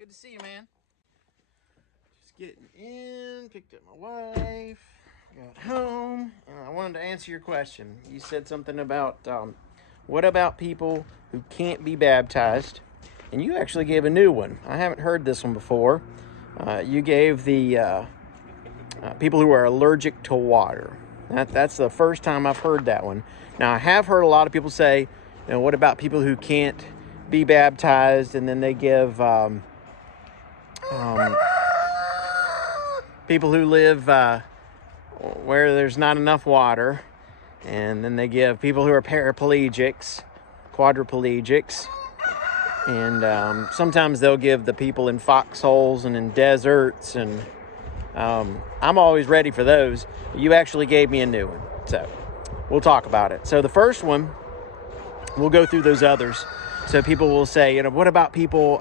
Good to see you, man. Just getting in, picked up my wife, got home, and I wanted to answer your question. You said something about, what about people who can't be baptized? And you actually gave a new one. I haven't heard this one before. You gave the people who are allergic to water. That's the first time I've heard that one. Now, I have heard a lot of people say, what about people who can't be baptized? And then they give people who live where there's not enough water. And then they give people who are paraplegics, quadriplegics. And sometimes they'll give the people in foxholes and in deserts. And I'm always ready for those. You actually gave me a new one. So we'll talk about it. So the first one, we'll go through those others. So people will say, what about people,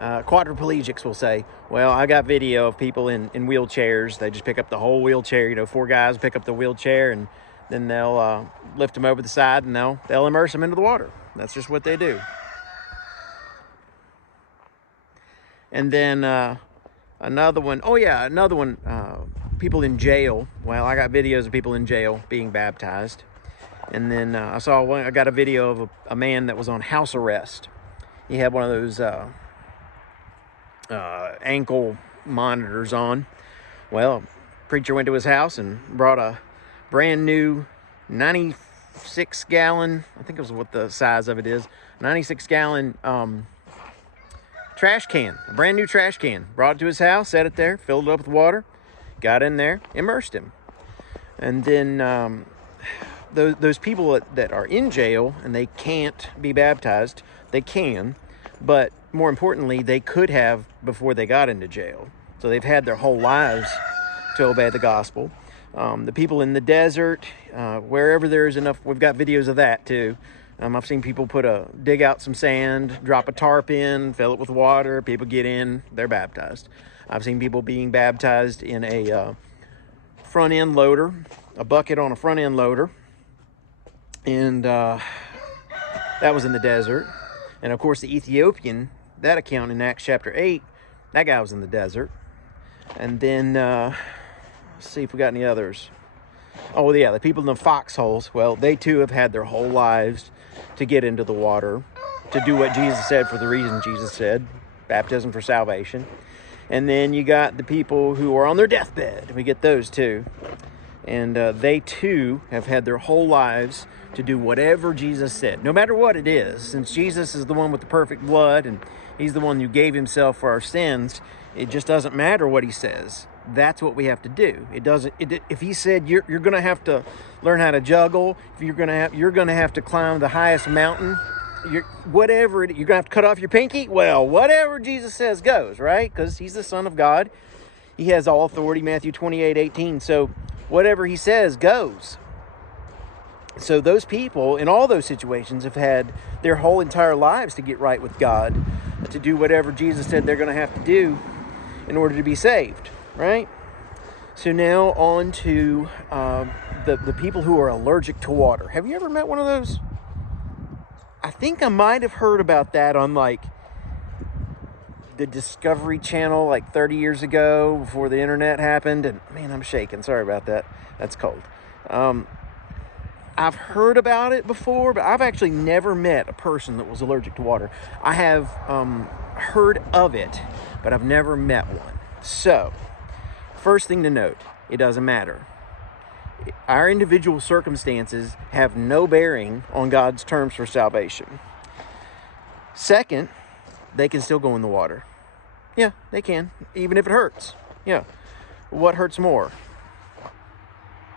quadriplegics will say, well, I got video of people in wheelchairs. They just pick up the whole wheelchair. 4 guys pick up the wheelchair, and then they'll lift them over the side, and they'll immerse them into the water. That's just what they do. And then another one, people in jail. Well, I got videos of people in jail being baptized. And then I got a video of a man that was on house arrest. He had one of those ankle monitors on. Well, preacher went to his house and brought a brand new 96-gallon, I think it was what the size of it is, 96-gallon trash can, a brand new trash can. Brought it to his house, set it there, filled it up with water, got in there, immersed him. And then those people that are in jail and they can't be baptized, they can, but more importantly, they could have before they got into jail. So they've had their whole lives to obey the gospel. The people in the desert, wherever there's enough, we've got videos of that too. I've seen people dig out some sand, drop a tarp in, fill it with water. People get in, they're baptized. I've seen people being baptized in a front end loader, a bucket on a front end loader. And that was in the desert. And of course, the Ethiopian, that account in Acts chapter 8, that guy was in the desert. And then, let's see if we got any others. Oh, yeah, the people in the foxholes, well, they too have had their whole lives to get into the water, to do what Jesus said for the reason Jesus said, baptism for salvation. And then you got the people who are on their deathbed. We get those too. And they too have had their whole lives to do whatever Jesus said, no matter what it is. Since Jesus is the one with the perfect blood and he's the one who gave himself for our sins, it just doesn't matter what he says. That's what we have to do. If he said you're going to have to learn how to juggle, if you're going to have to climb the highest mountain, you're going to have to cut off your pinky. Well, whatever Jesus says goes, right? Because he's the Son of God. He has all authority, Matthew 28:18. So whatever he says goes. So those people in all those situations have had their whole entire lives to get right with God, to do whatever Jesus said they're going to have to do in order to be saved, right? So now on to the people who are allergic to water. Have you ever met one of those? I think I might have heard about that on the Discovery Channel 30 years ago before the internet happened. And man, I'm shaking. Sorry about that. That's cold. I've heard about it before, but I've actually never met a person that was allergic to water. I have heard of it, but I've never met one. So, first thing to note, it doesn't matter. Our individual circumstances have no bearing on God's terms for salvation. Second, they can still go in the water. Yeah, they can, even if it hurts. Yeah. What hurts more?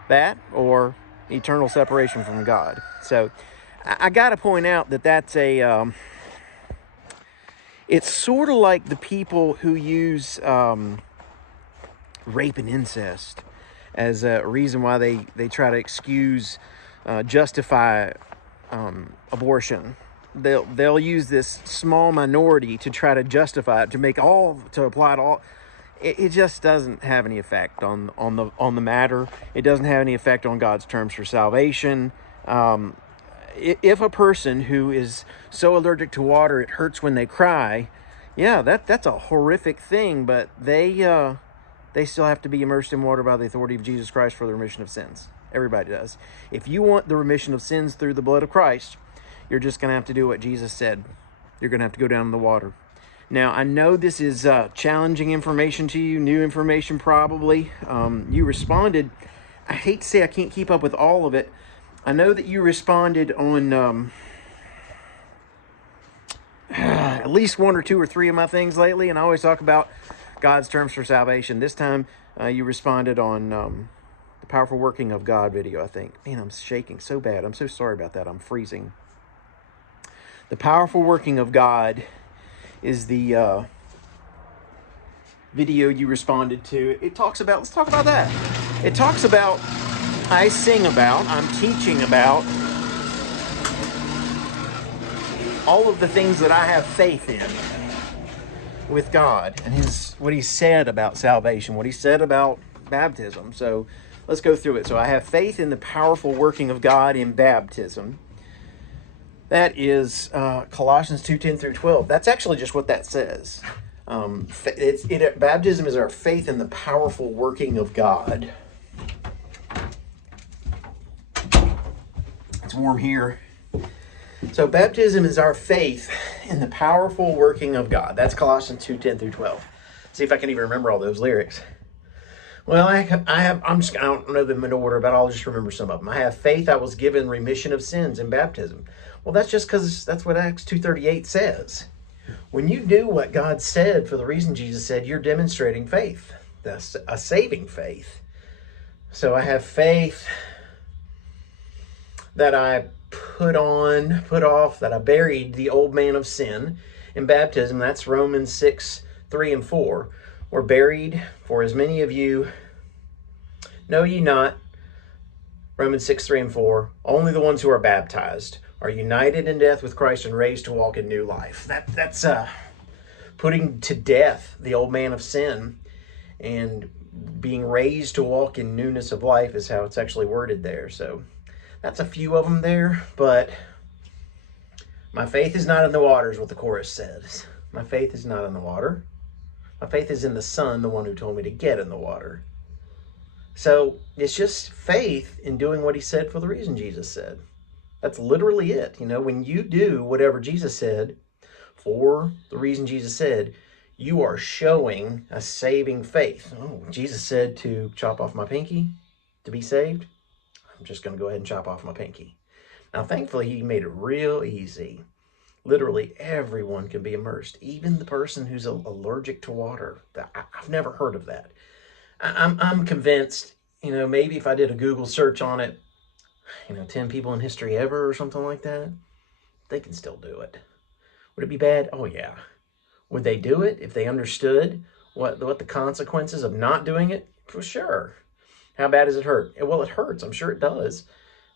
That or eternal separation from God? So I got to point out that's it's sort of like the people who use rape and incest as a reason why they try to justify abortion. They'll use this small minority to try to justify it, to apply it all. It just doesn't have any effect on the matter. It doesn't have any effect on God's terms for salvation. If a person who is so allergic to water it hurts when they cry, Yeah, that's a horrific thing, but they still have to be immersed in water by the authority of Jesus Christ for the remission of sins. Everybody does. If you want the remission of sins through the blood of Christ, you're just going to have to do what Jesus said. You're going to have to go down in the water. Now, I know this is challenging information to you, new information probably. You responded. I hate to say I can't keep up with all of it. I know that you responded on at least one or two or three of my things lately, and I always talk about God's terms for salvation. This time, you responded on the powerful working of God video, I think. Man, I'm shaking so bad. I'm so sorry about that. I'm freezing. The powerful working of God is the video you responded to. It talks about, let's talk about that. It talks about, I sing about, I'm teaching about all of the things that I have faith in with God and what he said about salvation, what he said about baptism. So let's go through it. So I have faith in the powerful working of God in baptism. That is Colossians 2:10 through 12. That's actually just what that says. Baptism is our faith in the powerful working of God. It's warm here. So baptism is our faith in the powerful working of God. That's Colossians 2:10 through 12. See if I can even remember all those lyrics. Well, I don't know them in order, but I'll just remember some of them. I have faith I was given remission of sins in baptism. Well, that's just because that's what Acts 2:38 says. When you do what God said for the reason Jesus said, you're demonstrating faith. That's a saving faith. So I have faith that I put off, that I buried the old man of sin in baptism. That's Romans 6:3 and 4. We're buried, for as many of you know ye not, Romans 6:3 and 4, only the ones who are baptized are united in death with Christ and raised to walk in new life. That's putting to death the old man of sin and being raised to walk in newness of life is how it's actually worded there. So that's a few of them there, but my faith is not in the water is what the chorus says. My faith is not in the water. My faith is in the Son, the one who told me to get in the water. So it's just faith in doing what he said for the reason Jesus said. That's literally it. You know, when you do whatever Jesus said for the reason Jesus said, you are showing a saving faith. Oh, Jesus said to chop off my pinky to be saved. I'm just going to go ahead and chop off my pinky. Now, thankfully, he made it real easy. Literally everyone can be immersed, even the person who's allergic to water. I've never heard of that. I'm convinced, you know, maybe if I did a Google search on it, 10 people in history ever or something like that, they can still do it. Would it be bad? Oh, yeah. Would they do it if they understood what the consequences of not doing it? For sure. How bad does it hurt? Well, it hurts. I'm sure it does.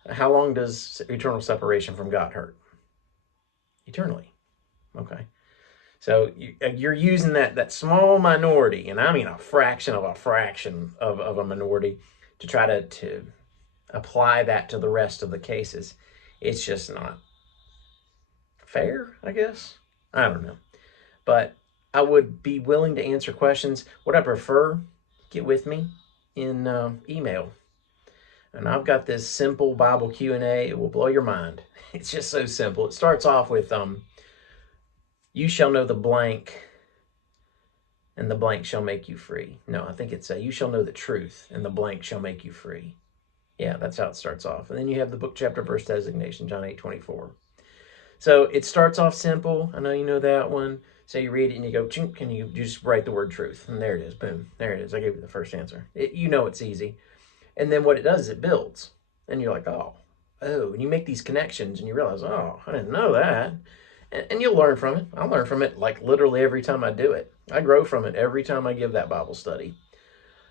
How long does eternal separation from God hurt? Eternally. Okay. So you're using that small minority, and I mean a fraction of a minority, to try to apply that to the rest of the cases. It's just not fair, I guess. I don't know. But I would be willing to answer questions. What I prefer, get with me in email. And I've got this simple Bible Q&A. It will blow your mind. It's just so simple. It starts off with, you shall know the blank, and the blank shall make you free. No, I think it's, you shall know the truth, and the blank shall make you free. Yeah, that's how it starts off. And then you have the book, chapter, verse designation, John 8:24. So it starts off simple. I know you know that one. So you read it and you go, chink, and you just write the word truth. And there it is. Boom. There it is. I gave you the first answer. You know it's easy. And then what it does is it builds. And you're like, oh. And you make these connections and you realize, oh, I didn't know that. And you'll learn from it. I'll learn from it like literally every time I do it. I grow from it every time I give that Bible study.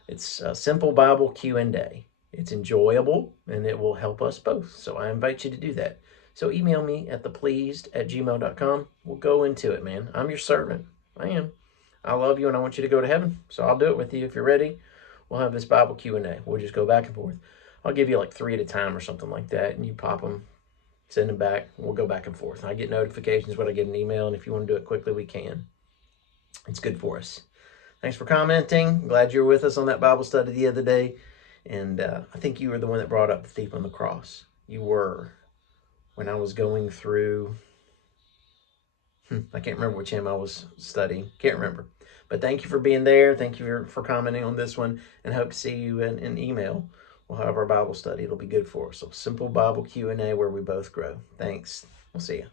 It's a simple Bible Q&A. It's enjoyable and it will help us both. So I invite you to do that. So email me at thepleased@gmail.com. We'll go into it, man. I'm your servant. I am. I love you and I want you to go to heaven. So I'll do it with you if you're ready. We'll have this Bible Q&A. We'll just go back and forth. I'll give you like 3 at a time or something like that. And you pop them, send them back. We'll go back and forth. I get notifications when I get an email. And if you want to do it quickly, we can. It's good for us. Thanks for commenting. Glad you were with us on that Bible study the other day. And I think you were the one that brought up the thief on the cross. You were. When I was going through, I can't remember which hymn I was studying. Can't remember. But thank you for being there. Thank you for commenting on this one. And hope to see you in an email. We'll have our Bible study. It'll be good for us. So simple Bible Q&A where we both grow. Thanks. We'll see you.